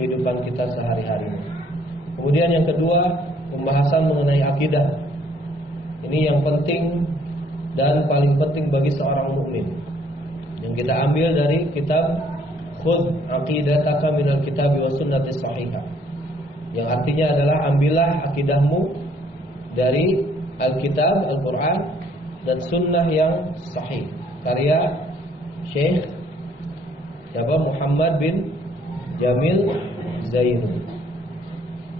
kehidupan kita sehari-hari. Kemudian yang kedua, pembahasan mengenai akidah. Ini yang penting dan paling penting bagi seorang mukmin, yang kita ambil dari kitab Khudh aqidataka minal kitabi was sunnati shahihah, yang artinya adalah ambillah akidahmu dari Alkitab, Al-Quran dan sunnah yang sahih, karya Syekh Muhammad bin Jamil Zainu.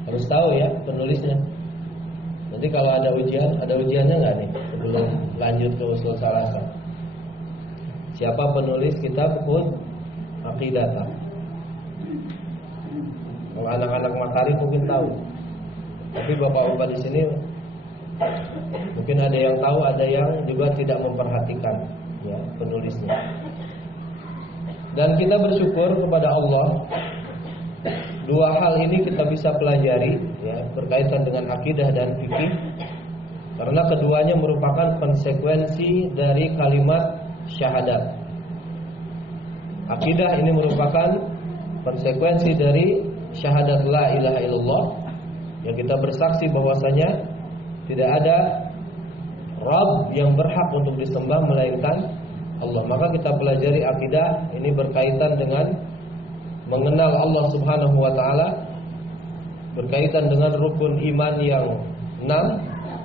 Harus tahu ya penulisnya. Nanti kalau ada ujiannya nggak nih sebelum lanjut ke usul salasah? Siapa penulis kitab Khudh Aqidatah? Kalau anak-anak Makarim mungkin tahu, tapi bapak-bapak di sini mungkin ada yang tahu, ada yang juga tidak memperhatikan ya penulisnya. Dan kita bersyukur kepada Allah, dua hal ini kita bisa pelajari ya, berkaitan dengan akidah dan fikih, karena keduanya merupakan konsekuensi dari kalimat syahadat. Akidah ini merupakan konsekuensi dari syahadat la ilaha illallah, yang kita bersaksi bahwasanya tidak ada Rabb yang berhak untuk disembah melainkan Allah. Maka kita pelajari akidah ini berkaitan dengan mengenal Allah Subhanahu wa taala, berkaitan dengan rukun iman yang 6,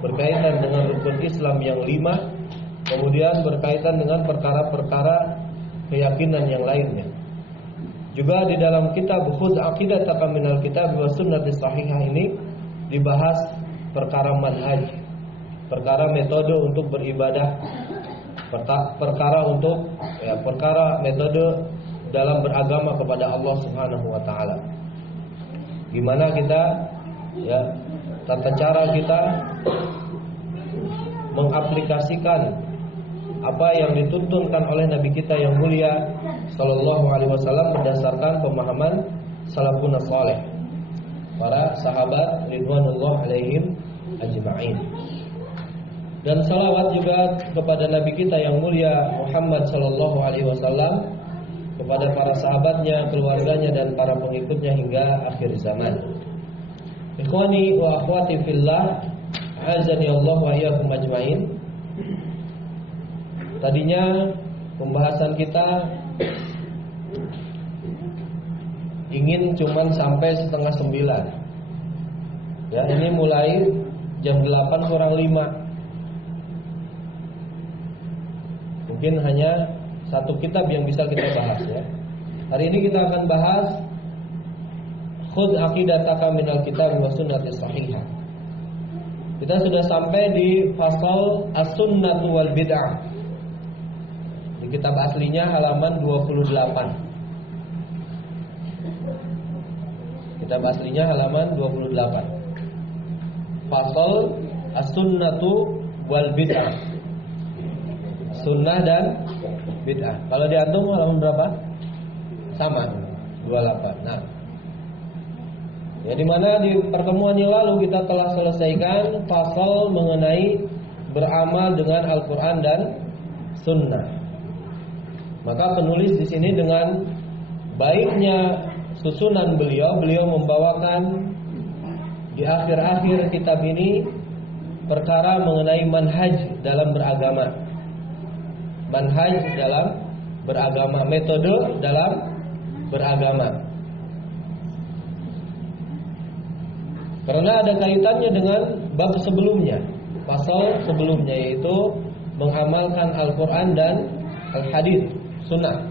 berkaitan dengan rukun Islam yang 5, kemudian berkaitan dengan perkara-perkara keyakinan yang lainnya. Juga di dalam kitab Khudh Aqidataka minal Kitab wa Sunnati Shahihah ini dibahas perkara manhaj, perkara metode untuk beribadah, perkara metode dalam beragama kepada Allah Subhanahu wa taala. Gimana kita ya, tata cara kita mengaplikasikan apa yang dituntunkan oleh Nabi kita yang mulia sallallahu alaihi wasallam berdasarkan pemahaman salafun saleh, para sahabat ridwanullah alaihim ajma'in. Dan salawat juga kepada Nabi kita yang mulia Muhammad sallallahu alaihi wasallam, kepada para sahabatnya, keluarganya dan para pengikutnya hingga akhir zaman. Ikhwani wa akhwati fillah, azani Allah wa iyyakum ajmain. Tadinya pembahasan kita ingin cuman sampai setengah 9. Ya, ini mulai jam 8 kurang 5. Mungkin hanya satu kitab yang bisa kita bahas ya. Hari ini kita akan bahas Khudh Aqidataka minal Kitab wa Sunnati Shahihah. Kita sudah sampai di fasal As-Sunnatu wal Bid'ah. Di kitab aslinya halaman 28. Kitab aslinya halaman 28. Fasal As-Sunnatu wal Bid'ah. Sunnah dan bid'ah. Kalau di antum halaman berapa? Sama, 28. Nah, ya, di mana di pertemuan yang lalu kita telah selesaikan fasal mengenai beramal dengan Al-Quran dan Sunnah. Maka penulis di sini dengan baiknya susunan beliau membawakan di akhir-akhir kitab ini perkara mengenai manhaj dalam beragama. Manhaj dalam beragama, metode dalam beragama. Karena ada kaitannya dengan bab sebelumnya, pasal sebelumnya, yaitu mengamalkan Al-Quran dan Al-Hadits, Sunnah.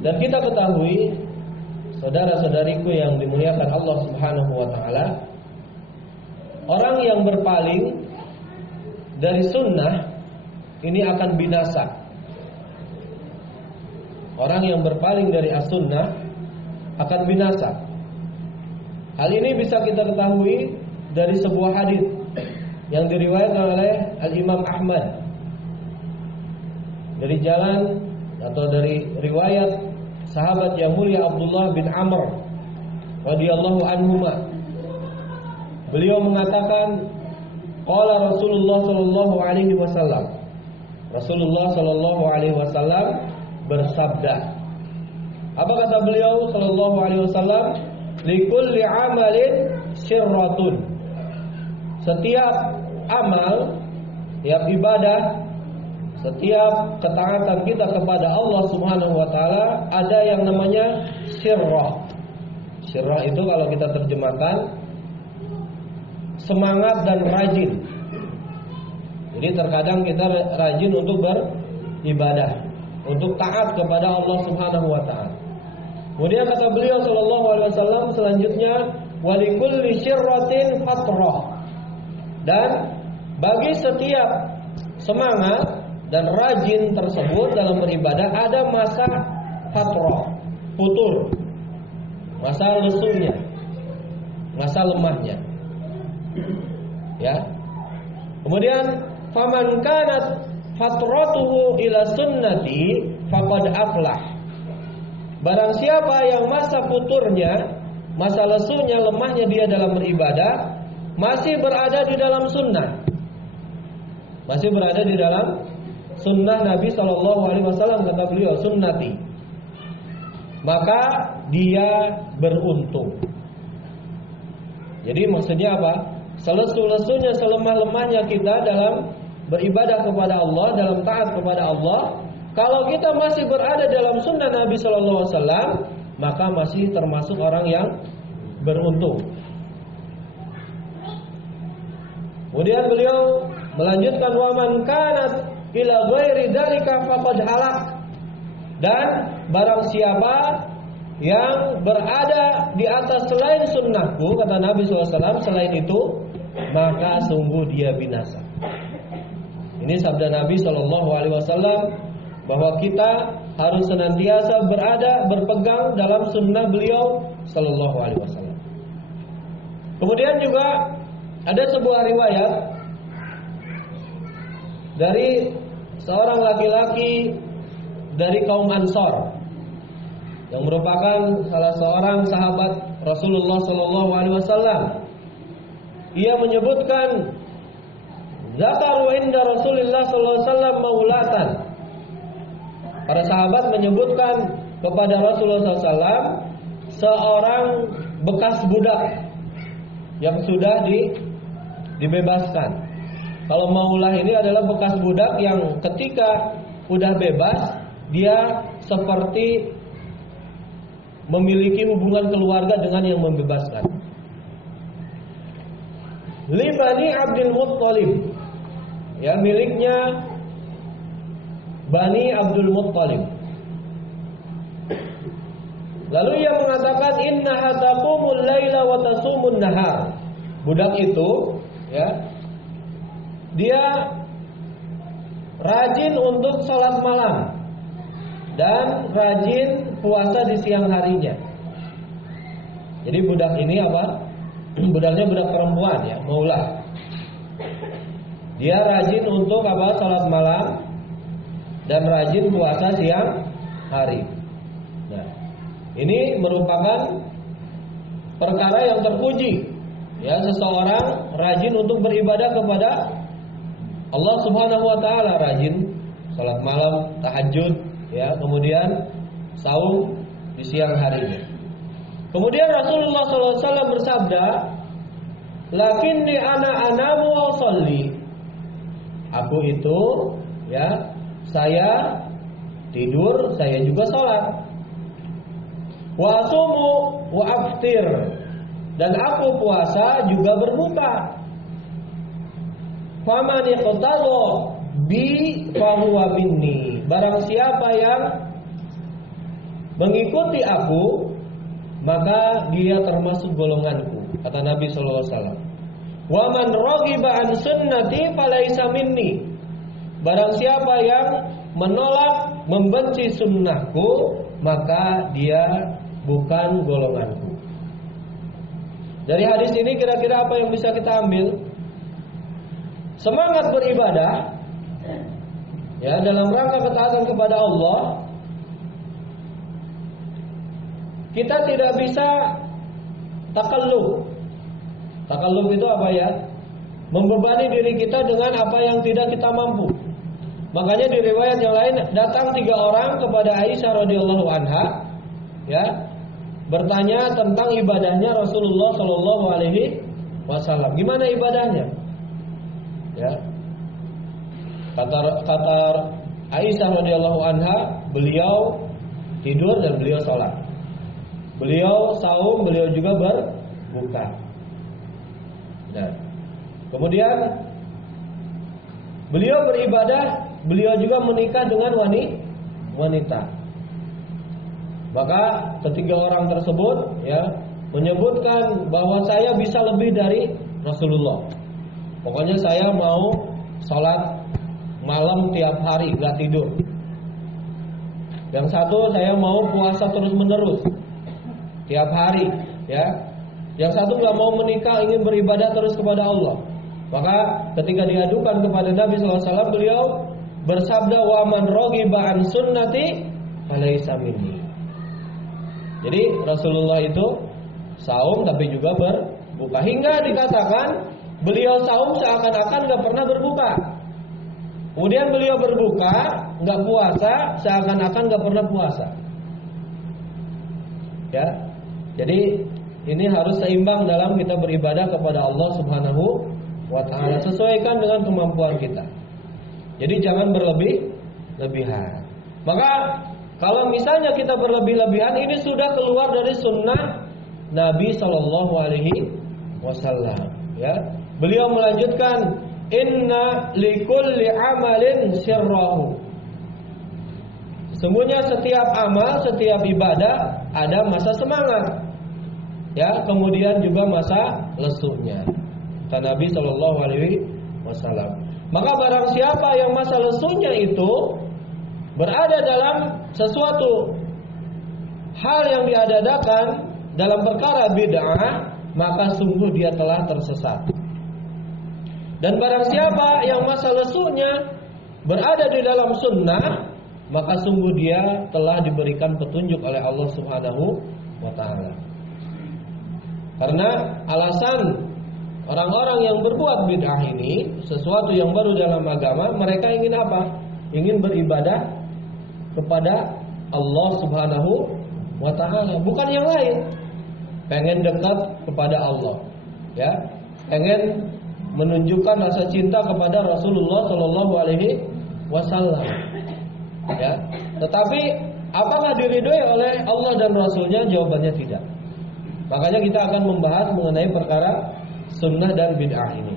Dan kita ketahui, saudara-saudariku yang dimuliakan Allah Subhanahu wa taala, orang yang berpaling dari sunnah ini akan binasa. Orang yang berpaling dari as-sunnah akan binasa. Hal ini bisa kita ketahui dari sebuah hadis yang diriwayatkan oleh Al-Imam Ahmad dari jalan atau dari riwayat sahabat yang mulia Abdullah bin Amr radhiyallahu anhuma. Beliau mengatakan, qala Rasulullah sallallahu alaihi wasallam. Rasulullah sallallahu alaihi wasallam bersabda, Apa kata beliau sallallahu alaihi wasallam? Likulli amalin syirratun. Setiap amal, setiap ibadah, setiap ketaatan kita kepada Allah Subhanahu wa taala ada yang namanya syirrah. Syirrah itu kalau kita terjemahkan semangat dan rajin. Jadi terkadang kita rajin untuk beribadah, untuk taat kepada Allah Subhanahu wa taala. Kemudian kata beliau sallallahu alaihi wasallam selanjutnya, walikulli syirratin fatrah. Dan bagi setiap semangat dan rajin tersebut dalam beribadah ada masa fatrah, futur, masa lesunya, masa lemahnya. Ya. Kemudian faman kanat fatratuhu ila sunnati faqad aflah. Barang siapa yang masa futurnya, masa lesunya, lemahnya dia dalam beribadah masih berada di dalam sunnah, masih berada di dalam sunnah Nabi Shallallahu Alaihi Wasallam, kata beliau sunnati, maka dia beruntung. Jadi maksudnya apa? Selesu-lesunya, selemah-lemahnya kita dalam beribadah kepada Allah, dalam taat kepada Allah, kalau kita masih berada dalam sunnah Nabi Shallallahu Alaihi Wasallam, maka masih termasuk orang yang beruntung. Kemudian beliau melanjutkan waman kanat ila ghairi dzalika faqad halak. Dan barang siapa yang berada di atas selain sunnahku, kata Nabi SAW, selain itu, maka sungguh dia binasa. Ini sabda Nabi SAW, bahwa kita harus senantiasa berpegang dalam sunnah beliau SAW. Kemudian juga ada sebuah riwayat dari seorang laki-laki dari kaum Ansor yang merupakan salah seorang sahabat Rasulullah SAW. Ia menyebutkan zakaru inda Rasulullah SAW maulatan. Para sahabat menyebutkan kepada Rasulullah SAW seorang bekas budak yang sudah dibebaskan. Kalau maulah ini adalah bekas budak yang ketika udah bebas, dia seperti memiliki hubungan keluarga dengan yang membebaskan. Li Bani Abdul Muttalib, ya, miliknya Bani Abdul Muttalib. Lalu ia mengatakan innaha taqumul laila wa tasumun nahar. Budak itu, ya, dia rajin untuk sholat malam dan rajin puasa di siang harinya. Jadi budak ini apa? Budaknya budak perempuan, ya, maulah. Dia rajin untuk apa? Sholat malam dan rajin puasa siang hari. Nah, ini merupakan perkara yang terpuji, ya, seseorang rajin untuk beribadah kepada Allah Subhanahu wa taala, rajin salat malam, tahajud, ya, kemudian saum di siang harinya. Kemudian Rasulullah SAW bersabda, "Lakinni ana anamu wa sholli." Aku itu, ya, saya tidur, saya juga sholat. Wa asumu wa aftir, dan aku puasa juga berbuka. Faman iqtada bi fahuwa minni. Barang siapa yang mengikuti aku, maka dia termasuk golonganku, kata Nabi sallallahu alaihi wasallam. Wa man raghiba an sunnati falaisa minni. Barang siapa yang menolak, membenci sunnahku, maka dia bukan golonganku. Dari hadis ini kira-kira apa yang bisa kita ambil? Semangat beribadah, ya, dalam rangka ketaatan kepada Allah. Kita tidak bisa takalluf. Takalluf itu apa, ya? Membebani diri kita dengan apa yang tidak kita mampu. Makanya di riwayat yang lain datang 3 orang kepada Aisyah radhiyallahu anha ya, bertanya tentang ibadahnya Rasulullah Shallallahu Alaihi Wasallam. Gimana ibadahnya? Ya, kata Aisyah radhiyallahu anha, beliau tidur dan beliau sholat. Beliau saum, beliau juga berbuka. Nah, kemudian beliau beribadah, beliau juga menikah dengan wanita. Maka ketiga orang tersebut ya menyebutkan bahwa saya bisa lebih dari Rasulullah. Pokoknya saya mau sholat malam tiap hari, gak tidur. Yang satu saya mau puasa terus menerus tiap hari, ya. Yang satu gak mau menikah, ingin beribadah terus kepada Allah. Maka ketika diadukan kepada Nabi SAW, beliau bersabda, wa man raghiba an sunnati falaysa minni. Jadi Rasulullah itu saum tapi juga berbuka. Hingga dikatakan beliau saum seakan-akan gak pernah berbuka. Kemudian beliau berbuka, gak puasa, seakan-akan gak pernah puasa. Ya, jadi ini harus seimbang dalam kita beribadah kepada Allah Subhanahu wa ta'ala. Sesuaikan dengan kemampuan kita. Jadi jangan berlebihan. Maka kalau misalnya kita berlebih-lebihan, ini sudah keluar dari sunnah Nabi Shallallahu Alaihi Wasallam. Ya, beliau melanjutkan, inna likulli amalin sirrahu. Sesungguhnya setiap amal, setiap ibadah ada masa semangat, ya, kemudian juga masa lesunya. Kata Nabi Shallallahu Alaihi Wasallam. Maka barang siapa yang masa lesunya itu berada dalam sesuatu hal yang diadakan dalam perkara bid'ah, maka sungguh dia telah tersesat. Dan barang siapa yang masa lesunya berada di dalam sunnah, maka sungguh dia telah diberikan petunjuk oleh Allah Subhanahu wa ta'ala. Karena alasan orang-orang yang berbuat bid'ah ini, sesuatu yang baru dalam agama, mereka ingin apa? Ingin beribadah kepada Allah Subhanahu wa ta'ala, bukan yang lain. Pengen dekat kepada Allah, ya, pengen menunjukkan rasa cinta kepada Rasulullah Shallallahu Alaihi Wasallam, ya. Tetapi apakah diridhoi oleh Allah dan Rasulnya? Jawabannya tidak. Makanya kita akan membahas mengenai perkara sunnah dan bid'ah ini.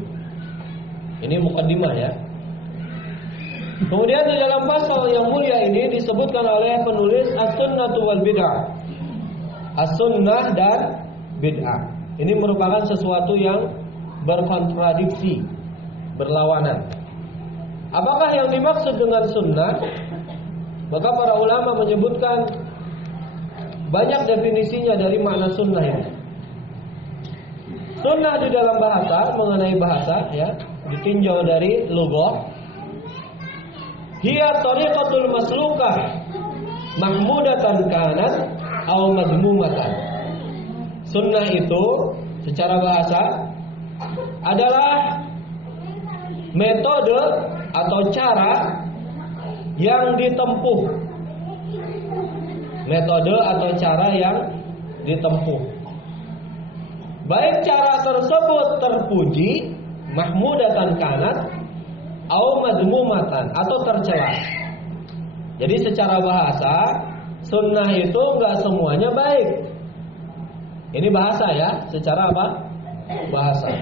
Ini mukaddimah, ya. Kemudian di dalam pasal yang mulia ini disebutkan oleh penulis as-sunnatu wal bid'ah. As-sunnah dan bid'ah. Ini merupakan sesuatu yang berkontradiksi, berlawanan. Apakah yang dimaksud dengan sunnah? Maka para ulama menyebutkan banyak definisinya dari makna sunnah ini. Sunnah di dalam bahasa, mengenai bahasa, ya, ditinjau dari lughah. Hiya tariqatul maslukah mahmudatan kanat aw madmumatan. Sunnah itu secara bahasa adalah metode atau cara yang ditempuh. Metode atau cara yang ditempuh. Baik cara tersebut terpuji, mahmudatan kanat, au madmumatan, atau tercela. Jadi secara bahasa, sunnah itu enggak semuanya baik. Ini bahasa, ya, secara apa? Bahasa.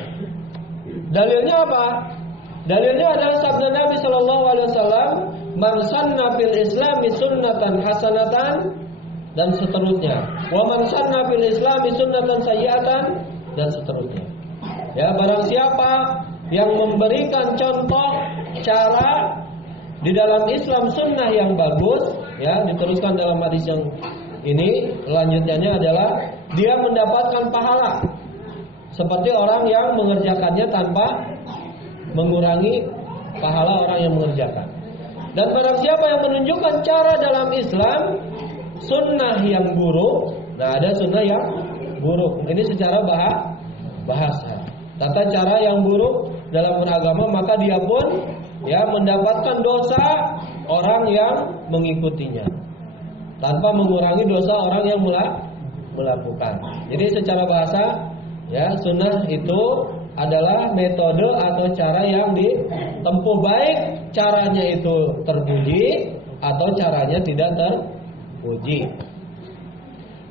Dalilnya apa? Dalilnya adalah sabda Nabi Shallallahu Alaihi Wasallam, "Man sanna fil Islami sunnatan hasanatan," dan seterusnya. "Wa man sanna fil Islami sunnatan sayyi'atan," dan seterusnya. Ya, barang siapa yang memberikan contoh cara di dalam Islam sunnah yang bagus, ya, diteruskan dalam hadis yang ini, lanjutannya adalah dia mendapatkan pahala seperti orang yang mengerjakannya tanpa mengurangi pahala orang yang mengerjakan. Dan barang siapa yang menunjukkan cara dalam Islam sunnah yang buruk, nah ada sunnah yang buruk. Ini secara bahasa. Tata cara yang buruk dalam beragama, maka dia pun, ya, mendapatkan dosa orang yang mengikutinya. tanpa mengurangi dosa orang yang melakukan. Jadi secara bahasa ya, sunnah itu adalah metode atau cara yang ditempuh, baik caranya itu terpuji atau caranya tidak terpuji.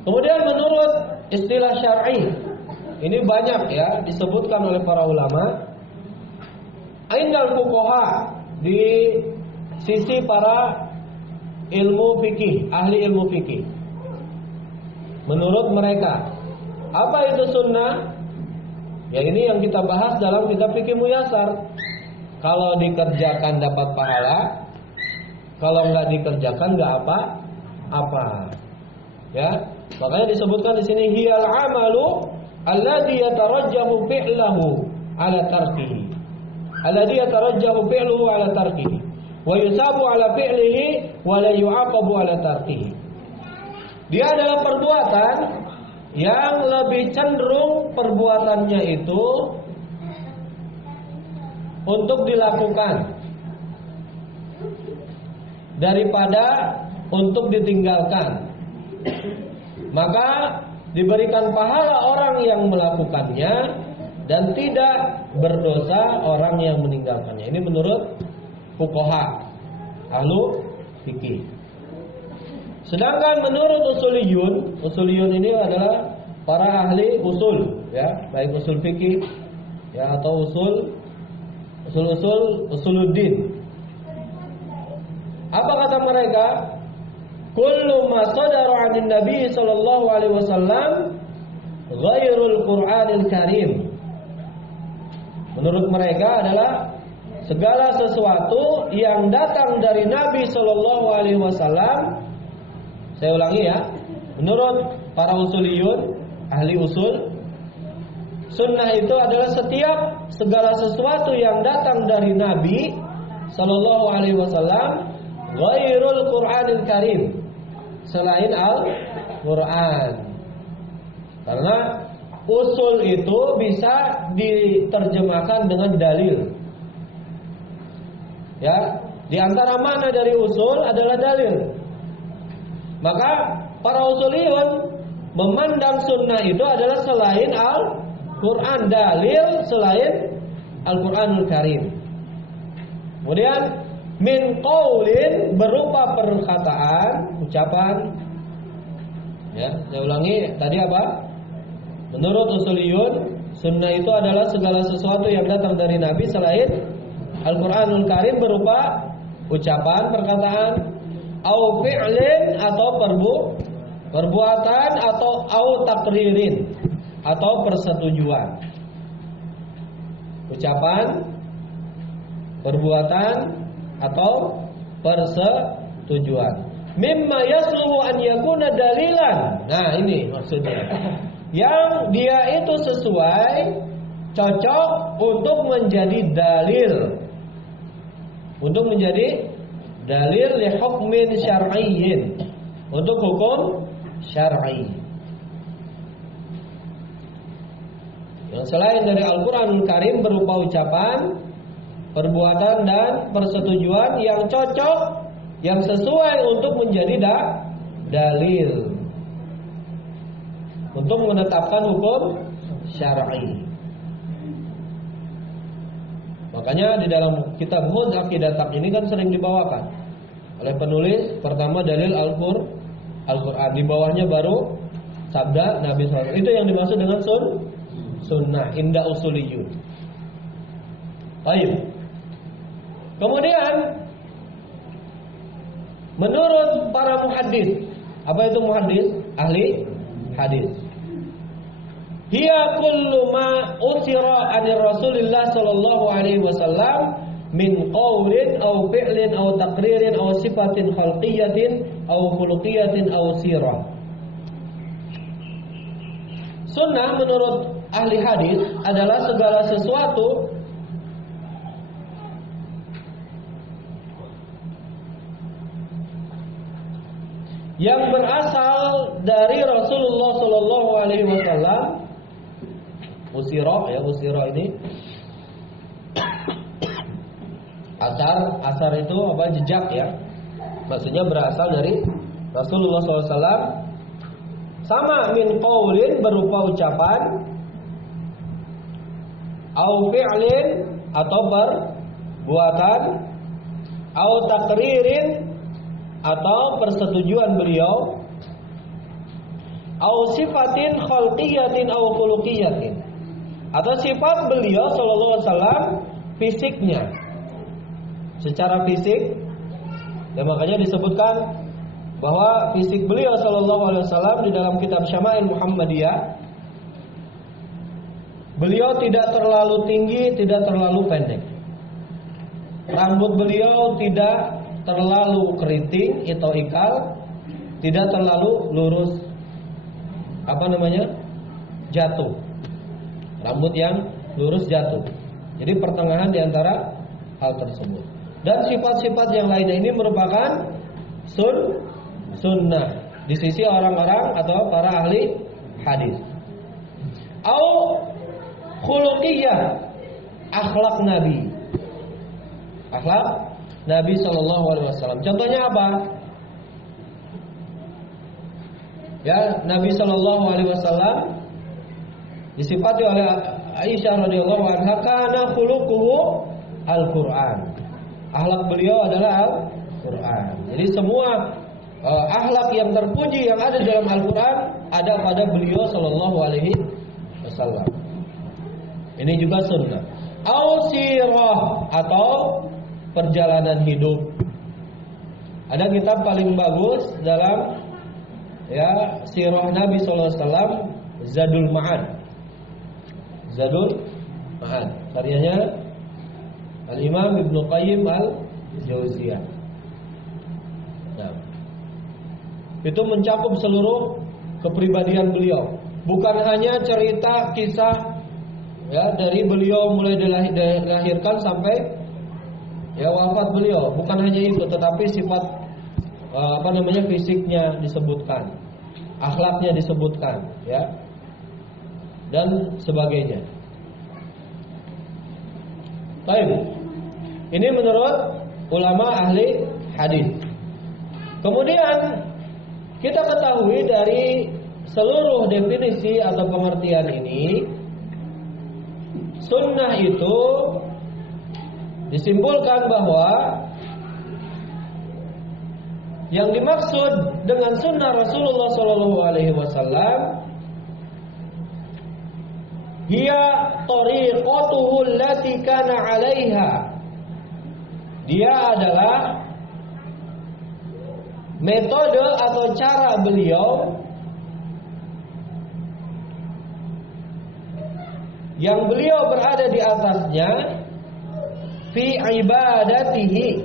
Kemudian menurut istilah syar'i, ini banyak ya disebutkan oleh para ulama. Indal fuqaha, di sisi para ilmu fikih, ahli ilmu fikih, menurut mereka apa itu sunnah? Ya, ini yang kita bahas dalam kitab fikih Muyassar. Kalau dikerjakan dapat pahala, kalau nggak dikerjakan nggak apa-apa. Ya, makanya disebutkan di sini hiyal amalu alladhi yatarajjahu fi'luhu ala tarkihi. Alladhi yatarajjahu fi'luhu ala tarkihi wa yusabu ala fi'lihi wa la yu'aqabu ala tarkihi. Dia adalah perbuatan yang lebih cenderung perbuatannya itu untuk dilakukan daripada untuk ditinggalkan. Maka diberikan pahala orang yang melakukannya dan tidak berdosa orang yang meninggalkannya. Ini menurut fuqaha, ahlu fikih. Sedangkan menurut usuliyun ini adalah para ahli usul, ya, baik usul fikih, ya, atau usuluddin. Apa kata mereka? Kullu ma sadara 'anil Nabi sallallahu alaihi wasallam ghairul Qur'anil Karim. Menurut mereka adalah segala sesuatu yang datang dari Nabi sallallahu alaihi wasallam. Saya ulangi ya. Menurut para usuliyun, ahli usul, sunnah itu adalah segala sesuatu yang datang dari Nabi sallallahu alaihi wasallam ghairul Qur'anil Karim, selain Al-Qur'an. Karena usul itu bisa diterjemahkan dengan dalil. Ya, di antara makna dari usul adalah dalil. Maka para usuliyun memandang sunnah itu adalah selain Al-Quran, dalil selain Al-Quranul Karim. Kemudian min qaulin berupa perkataan, ucapan. Ya, saya ulangi tadi apa? Menurut usuliyun, sunnah itu adalah segala sesuatu yang datang dari Nabi selain Al-Quranul Karim berupa ucapan, perkataan, au fi'lin atau perbuatan, atau au takririn atau persetujuan. Ucapan, perbuatan atau persetujuan. Mimma yasluhu an yakuna dalilan. Nah, ini maksudnya. Yang dia itu sesuai, cocok untuk menjadi dalil. Untuk menjadi dalil li hukmin syar'iyyin, untuk hukum syar'i. Yang selain dari Al-Qur'anul Karim berupa ucapan, perbuatan dan persetujuan yang cocok, yang sesuai untuk menjadi dalil, untuk menetapkan hukum syar'i. Makanya di dalam kitab Hud Aqidah ini kan sering dibawakan oleh penulis. Pertama dalil Al-Quran, di bawahnya baru sabda Nabi SAW. Itu yang dimaksud dengan sunnah inda usuliyun. Baik. Kemudian menurut para muhaddits, apa itu muhaddits? Ahli hadis. Hiya kullu ma usira 'anil Rasulillah sallallahu alaihi wasallam min qaulin aw fi'lin aw taqririn aw sifatin khalqiyatin aw khuluqiyatin aw sirah. Sunnah menurut ahli hadis adalah segala sesuatu yang berasal dari Rasulullah sallallahu alaihi wasallam. Usira ini asar itu apa, jejak ya. Maksudnya berasal dari Rasulullah SAW sama min qaulin berupa ucapan, au fi'lin atau perbuatan, au takririn atau persetujuan beliau, au sifatin khalqiyatin au khuluqiyatin, atau sifat beliau sallallahu alaihi wasallam fisiknya, secara fisik. Dan makanya disebutkan bahwa fisik beliau sallallahu alaihi wasallam di dalam kitab Syama'il Muhammadiyah, beliau tidak terlalu tinggi, tidak terlalu pendek. Rambut beliau tidak terlalu keriting atau ikal, tidak terlalu lurus, jatuh. Rambut yang lurus jatuh. Jadi pertengahan di antara hal tersebut. Dan sifat-sifat yang lainnya ini merupakan sunnah di sisi orang-orang atau para ahli hadis. Au khuluqiyah, akhlak Nabi. Akhlak Nabi sallallahu alaihi wasallam. Contohnya apa? Ya, Nabi sallallahu alaihi wasallam disifati oleh Aisyah radhiyallahu anha kana khuluquhu al-Qur'an. Akhlak beliau adalah Al-Qur'an. Jadi semua akhlak yang terpuji yang ada dalam Al-Quran ada pada beliau sallallahu alaihi wasallam. Ini juga sunnah. Au sirah atau perjalanan hidup. Ada kitab paling bagus dalam sirah Nabi sallallahu alaihi wasallam, Zadul Ma'ad. Zadul Ma'ad. Karyanya Al-Imam Ibnu Qayyim Al-Jauziyah. Nah, itu mencakup seluruh kepribadian beliau, bukan hanya cerita kisah dari beliau mulai dilahirkan sampai wafat beliau, bukan hanya itu, tetapi sifat fisiknya disebutkan, akhlaknya disebutkan, dan sebagainya. Baik, ini menurut ulama ahli hadis. Kemudian kita ketahui dari seluruh definisi atau pengertian ini, sunnah itu disimpulkan bahwa yang dimaksud dengan sunnah Rasulullah sallallahu alaihi wasallam hiya tariqatuhu allati kana 'alaiha. Dia adalah metode atau cara beliau yang beliau berada di atasnya fi ibadatihi,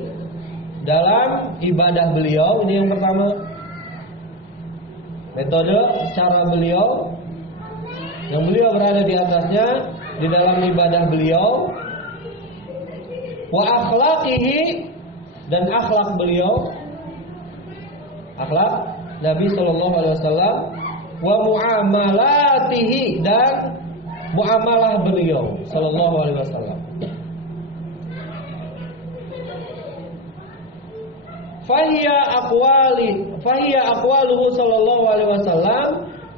dalam ibadah beliau. Ini yang pertama, metode cara beliau yang beliau berada di atasnya di dalam ibadah beliau, wa akhlaqihi, dan akhlak beliau, akhlak Nabi sallallahu alaihi wasallam, wa muamalatihi, dan muamalah beliau sallallahu alaihi wasallam. Fahiya aqwaluhu sallallahu alaihi wasallam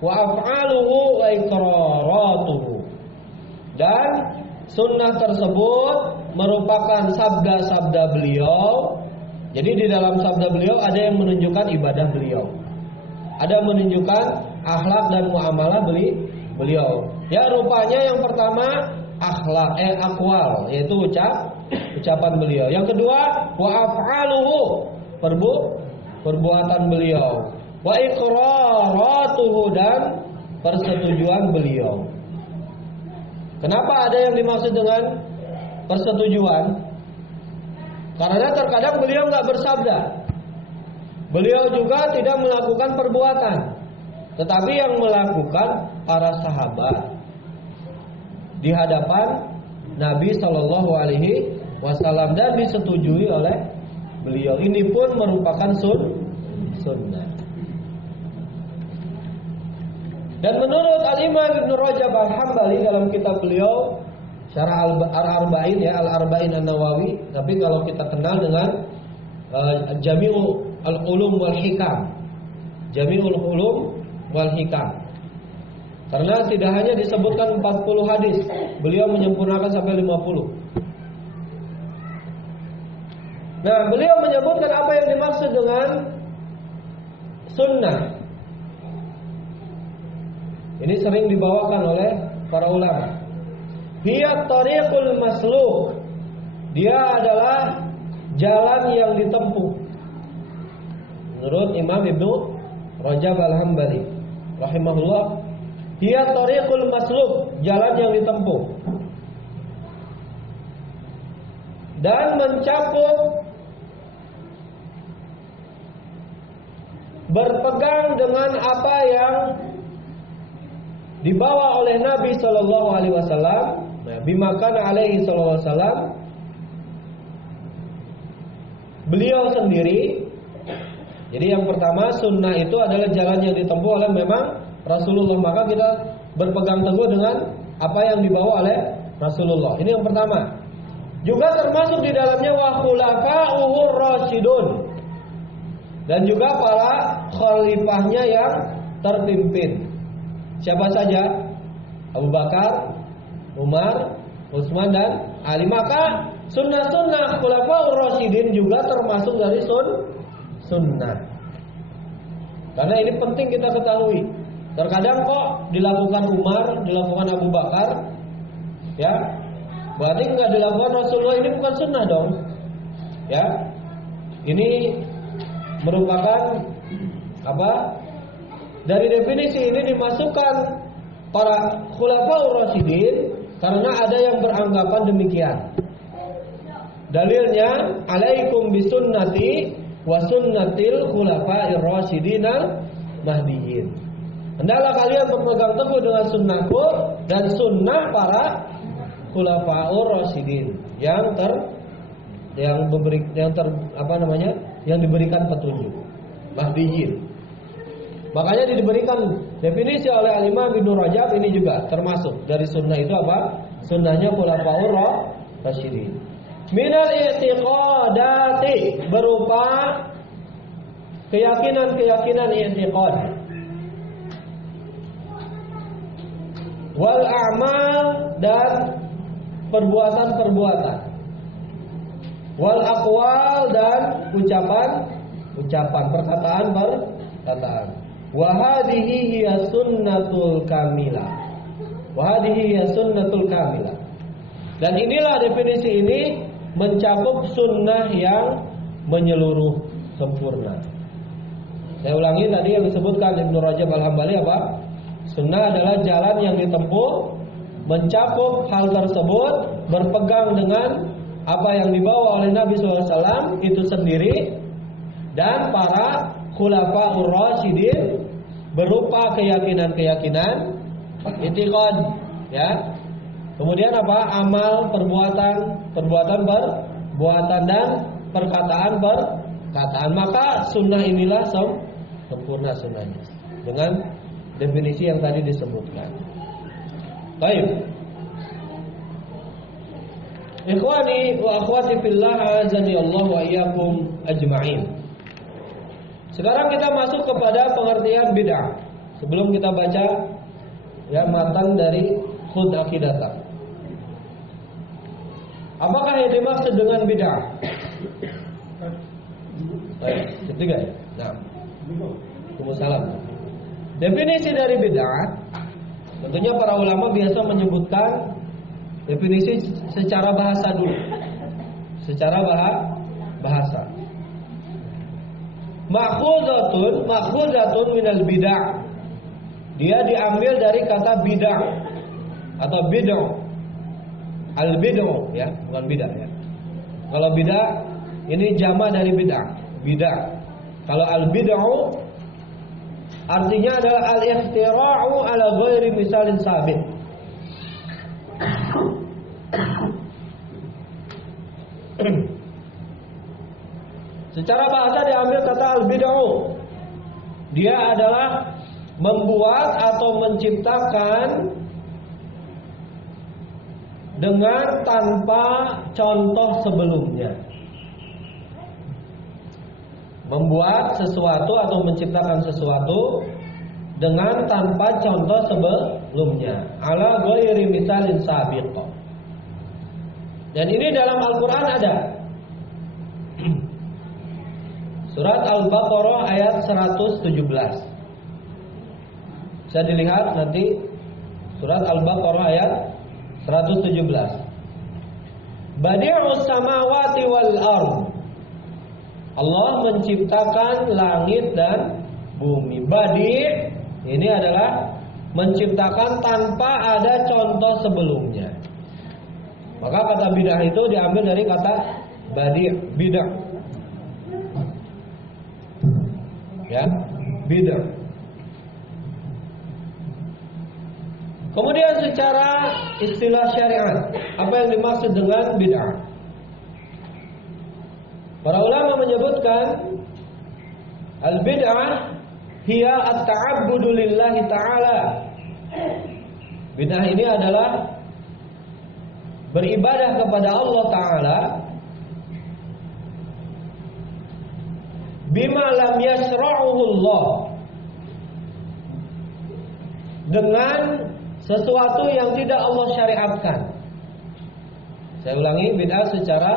wa af'aluhu wa iqraratuhu. Dan sunnah tersebut merupakan sabda-sabda beliau. Jadi di dalam sabda beliau ada yang menunjukkan ibadah beliau, ada menunjukkan akhlak dan muamalah beliau. Ya, rupanya yang pertama akhlak, aqwal, yaitu ucapan beliau. Yang kedua wa af'aluhu, perbuatan beliau, wa iqraratuhu, dan persetujuan beliau. Kenapa ada yang dimaksud dengan persetujuan? Karena terkadang beliau nggak bersabda, beliau juga tidak melakukan perbuatan, tetapi yang melakukan para sahabat di hadapan Nabi Shallallahu Alaihi Wasallam dan disetujui oleh beliau. Ini pun merupakan sunnah. Dan menurut Al-Imam Ibnu Rajab Al-Hambali dalam kitab beliau Syarah Al-Arba'in, Al-Arba'in An-Nawawi, tapi kalau kita kenal dengan Jami'u Al-Ulum wal Hikam, Jami'ul Ulum wal Hikam. Karena tidak hanya disebutkan 40 hadis, beliau menyempurnakan sampai 50. Nah, beliau menyebutkan apa yang dimaksud dengan sunnah. Ini sering dibawakan oleh para ulama. Hiya tariqul masluk. Dia adalah jalan yang ditempuh. Menurut Imam Ibnu Rajab Al-Hambali rahimahullah, hiya tariqul masluk, jalan yang ditempuh. Dan mencakup berpegang dengan apa yang dibawa oleh Nabi sallallahu alaihi wasallam, bima kana alaihi sallallahu alaihi wasallam, beliau sendiri. Jadi yang pertama, sunnah itu adalah jalan yang ditempuh oleh memang Rasulullah, maka kita berpegang teguh dengan apa yang dibawa oleh Rasulullah. Ini yang pertama. Juga termasuk di dalamnya wa khulafa'uhur rasyidun, dan juga para khalifahnya yang terpimpin. Siapa saja? Abu Bakar, Umar, Utsman dan Ali. Maka sunnah-sunnah khulafa'ur rasyidin juga termasuk dari sunnah. Karena ini penting kita ketahui. Terkadang kok dilakukan Umar, dilakukan Abu Bakar, ya, berarti nggak dilakukan Rasulullah, ini bukan sunnah dong, ya. Ini merupakan apa? Dari definisi ini dimasukkan para khulafaur rasyidin karena ada yang beranggapan demikian. Dalilnya, alaikum bisunnati wa sunnatil khulafair rasyidin al-mahdiyyin. Hendaklah kalian berpegang teguh dengan sunnahku dan sunnah para khulafaur rasyidin yang diberikan petunjuk, mahdiyyin. Makanya diberikan definisi oleh Al-Imam Ibnu Rajab, ini juga termasuk dari sunnah itu apa? Sunnahnya khulafaur rasyidin. Minal i'tiqadati, berupa keyakinan-keyakinan i'tiqad. Wal a'mal, dan perbuatan-perbuatan. Wal aqwal, dan ucapan, perkataan. Wa hadhihi hiya sunnatul kamilah. Dan inilah definisi ini mencakup sunnah yang menyeluruh, sempurna. Saya ulangi tadi yang disebutkan Ibnu Rajab Al-Hambali apa? Sunnah adalah jalan yang ditempuh, mencakup hal tersebut, berpegang dengan apa yang dibawa oleh Nabi SAW itu sendiri, dan para khulafaur rasyidin berupa keyakinan-keyakinan i'tiqad, ya. Kemudian apa? Amal, perbuatan dan perkataan. Maka sunnah inilah sempurna sunnahnya dengan definisi yang tadi disebutkan. Baik. Ikhwani wa akhwati fillah, azani Allah wa iyyakum ajma'in. Sekarang kita masuk kepada pengertian bid'ah. Sebelum kita baca ya matan dari Khudh Aqidata. Apakah yang dimaksud dengan bid'ah? Baik, ketiga ya. Nah, Waalaikumsalam. Definisi dari bid'ah, tentunya para ulama biasa menyebutkan definisi secara bahasa dulu. Secara bahasa. Makhuzatun minal bid'ah. Dia diambil dari kata bid'ah atau bid'ah. Al-bid'ah ya, bukan bid'ah ya. Kalau bid'ah ini jama dari bid'ah, bid'ah. Kalau al-bid'ah artinya adalah al-ikhtira'u ala ghairi misalin sabit. Secara bahasa diambil kata al-bid'ah. Dia adalah membuat atau menciptakan dengan tanpa contoh sebelumnya. membuat sesuatu atau menciptakan sesuatu dengan tanpa contoh sebelumnya, ala ghairi misalin sabiq. Dan ini dalam Al-Qur'an ada. Surat Al-Baqarah ayat 117. Bisa dilihat nanti surat Al-Baqarah ayat 117. Badi'us samawati wal ardh. Allah menciptakan langit dan bumi. Badi' ini adalah menciptakan tanpa ada contoh sebelumnya. Maka kata bid'ah itu diambil dari kata badi', bid'ah. Ya, bid'ah. Kemudian secara istilah syariat, apa yang dimaksud dengan bid'ah? Para ulama menyebutkan al-bid'ah hiya at-ta'abbudu lillahi ta'ala. Bid'ah ini adalah beribadah kepada Allah Ta'ala bima lam yasra'uhu Allah, dengan sesuatu yang tidak Allah syariatkan. Saya ulangi, bid'ah secara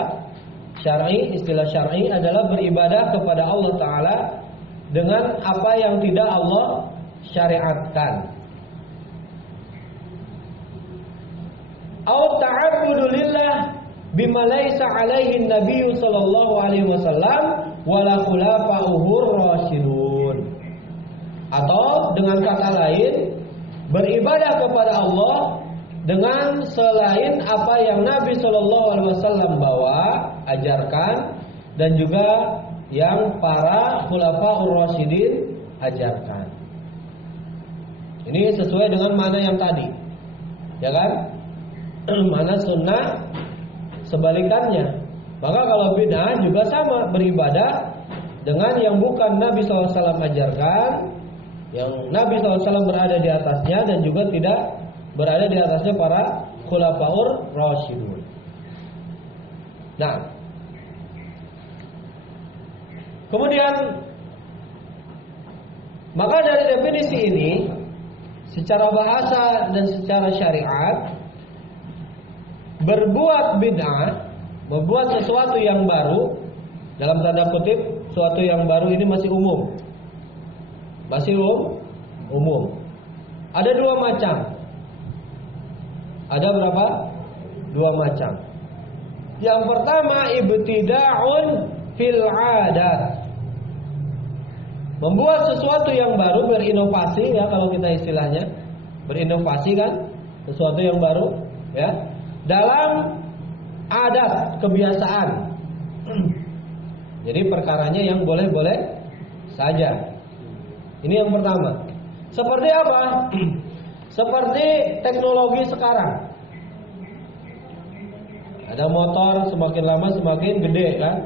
syar'i, istilah syar'i adalah beribadah kepada Allah Ta'ala dengan apa yang tidak Allah syariatkan. Au ta'abbudu lillah bima laisa alaihi nabiyyu sallallahu alaihi wasallam wala khulafa'uhur rasyidun. Atau dengan kata lain, beribadah kepada Allah dengan selain apa yang Nabi sallallahu alaihi wasallam bawa, ajarkan, dan juga yang para khulafa'ur rasyidin ajarkan. Ini sesuai dengan mana yang tadi, ya kan? Mana sunnah sebalikannya. Maka kalau bid'ah juga sama, beribadah dengan yang bukan Nabi SAW ajarkan, yang Nabi SAW berada di atasnya dan juga tidak berada di atasnya para khulafaur rasyidun. Nah, kemudian maka dari definisi ini secara bahasa dan secara syariat, berbuat bid'ah, membuat sesuatu yang baru, dalam tanda kutip sesuatu yang baru ini masih umum. Masih umum. Ada dua macam. Ada berapa? Dua macam. Yang pertama, ibtida'un fil 'adat. Membuat sesuatu yang baru, berinovasi, ya kalau kita istilahnya. Berinovasi kan? Sesuatu yang baru, ya. Dalam adat, kebiasaan. Jadi perkaranya yang boleh-boleh saja. Ini yang pertama. Seperti apa? Seperti teknologi sekarang. Ada motor, semakin lama semakin gede kan?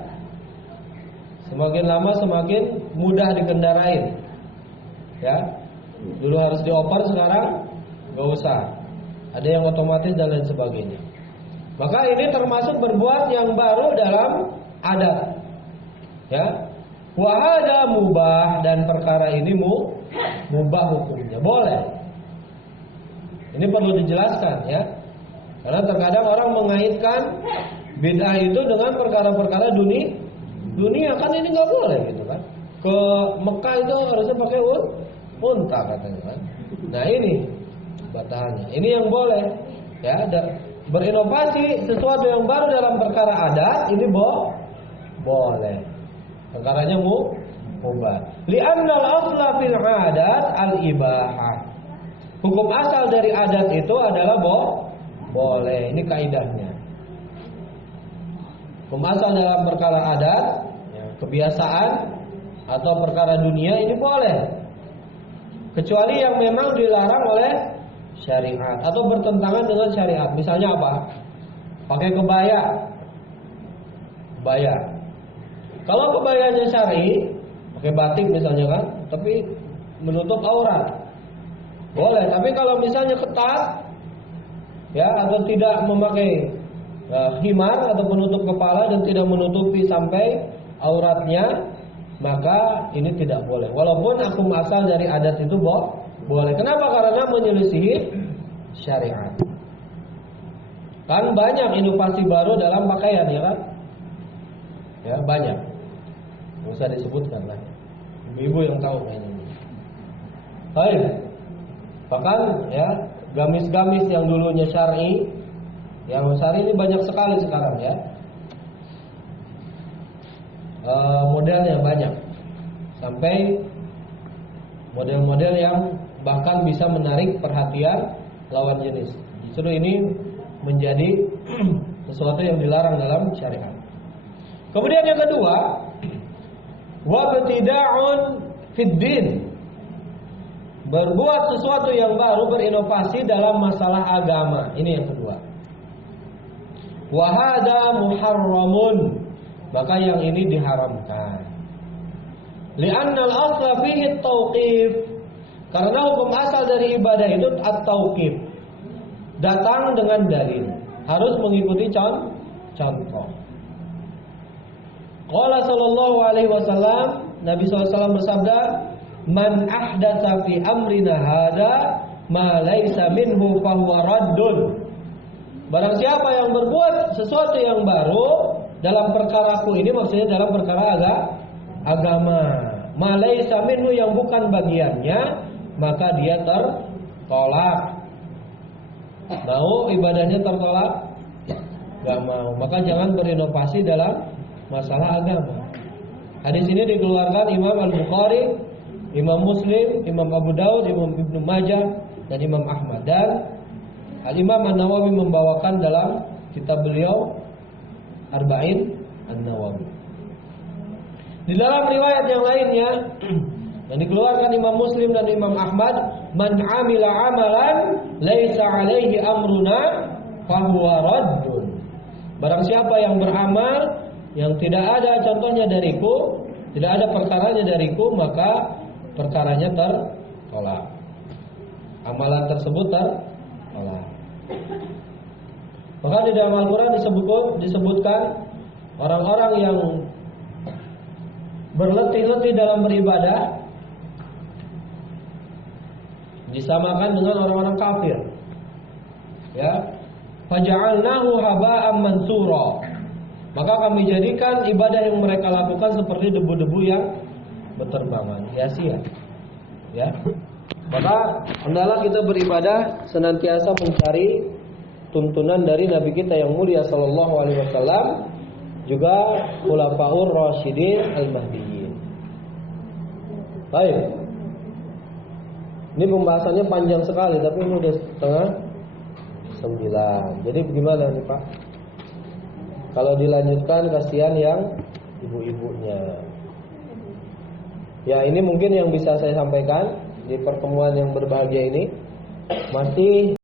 Semakin lama semakin mudah dikendarain. Ya. Dulu harus dioper, sekarang gak usah. Ada yang otomatis dan lain sebagainya. Maka ini termasuk berbuat yang baru dalam adat. Ya. Wa hada mubah, dan perkara ini mubah hukumnya, boleh. Ini perlu dijelaskan ya. Karena terkadang orang mengaitkan bid'ah itu dengan perkara-perkara dunia, kan ini nggak boleh gitu kan. Ke Mekah itu harusnya pakai unta katanya kan. Nah ini batahannya. Ini yang boleh ya. Berinovasi sesuatu yang baru dalam perkara adat ini boleh. Perkaranya mubah. Li'anna al-asla fil 'adat al-ibahah. Hukum asal dari adat itu adalah boleh. Ini kaidahnya. Hukum asal dalam perkara adat, ya, kebiasaan atau perkara dunia ini boleh. Kecuali yang memang dilarang oleh syariat atau bertentangan dengan syariat. Misalnya apa? Pakai kebaya. Kalau kebayanya syar'i, pakai batik misalnya kan, tapi menutup aurat, boleh. Tapi kalau misalnya ketat, ya, atau tidak memakai himar atau penutup kepala dan tidak menutupi sampai auratnya, maka ini tidak boleh. Walaupun akum asal dari adat itu boleh. Kenapa? Karena menyelisihi syariat. Kan banyak inovasi baru dalam pakaian, ya kan? Ya, banyak. Nggak usah disebutkan lah. Ibu-ibu yang tahu kayaknya. Baik. Bahkan ya, gamis-gamis yang dulunya syar'i, yang syar'i ini banyak sekali sekarang ya. Modelnya banyak. Sampai model-model yang bahkan bisa menarik perhatian lawan jenis. Justru ini menjadi sesuatu yang dilarang dalam syariat. Kemudian yang kedua, wabtida'un fid din. Berbuat sesuatu yang baru, berinovasi dalam masalah agama. Ini yang kedua. Wa hadza muharramun. Maka yang ini diharamkan. Li'anna al-asla fihi at-tauqif. Karena hukum asal dari ibadah itu at-tauqif. Datang dengan dalil, harus mengikuti contoh. Qala sallallahu alaihi wasallam, Nabi SAW bersabda, "Man ahdatsa fi amrina hada ma laisa minhu fahuwa raddun." Barang siapa yang berbuat sesuatu yang baru dalam perkaraku ini, maksudnya dalam perkara agama, ma laisa minhu, yang bukan bagiannya, maka dia tertolak. Mau ibadahnya tertolak? Gak mau. Maka jangan berinovasi dalam masalah agama. Hadis ini dikeluarkan Imam Al-Bukhari, Imam Muslim, Imam Abu Daud, Imam Ibnu Majah, dan Imam Ahmad. Dan Al-Imam An-Nawawi membawakan dalam kitab beliau Arba'in An-Nawawi. Di dalam riwayat yang lainnya yang dikeluarkan Imam Muslim dan Imam Ahmad, man amila amalan laisa alaihi amruna fahuwa raddun. Barang siapa yang beramal yang tidak ada contohnya dariku, tidak ada perkaranya dariku, maka perkaranya tertolak. Amalan tersebut tertolak. Maka di dalam Al-Quran disebutkan orang-orang yang berletih-letih dalam beribadah disamakan dengan orang-orang kafir. Ya. Faja'alnahu haba'an mansura. Maka kami jadikan ibadah yang mereka lakukan seperti debu-debu yang berterbangan, sia-sia. Ya. Maka hendaklah kita beribadah senantiasa mencari tuntunan dari Nabi kita yang mulia sallallahu alaihi wasallam, juga khulafaur rasyidin al-mahdiyyin. Baik. Ini pembahasannya panjang sekali, tapi ini udah setengah 9. Jadi bagaimana nih Pak? Kalau dilanjutkan kasihan yang ibu-ibunya. Ya, ini mungkin yang bisa saya sampaikan di pertemuan yang berbahagia ini. Masih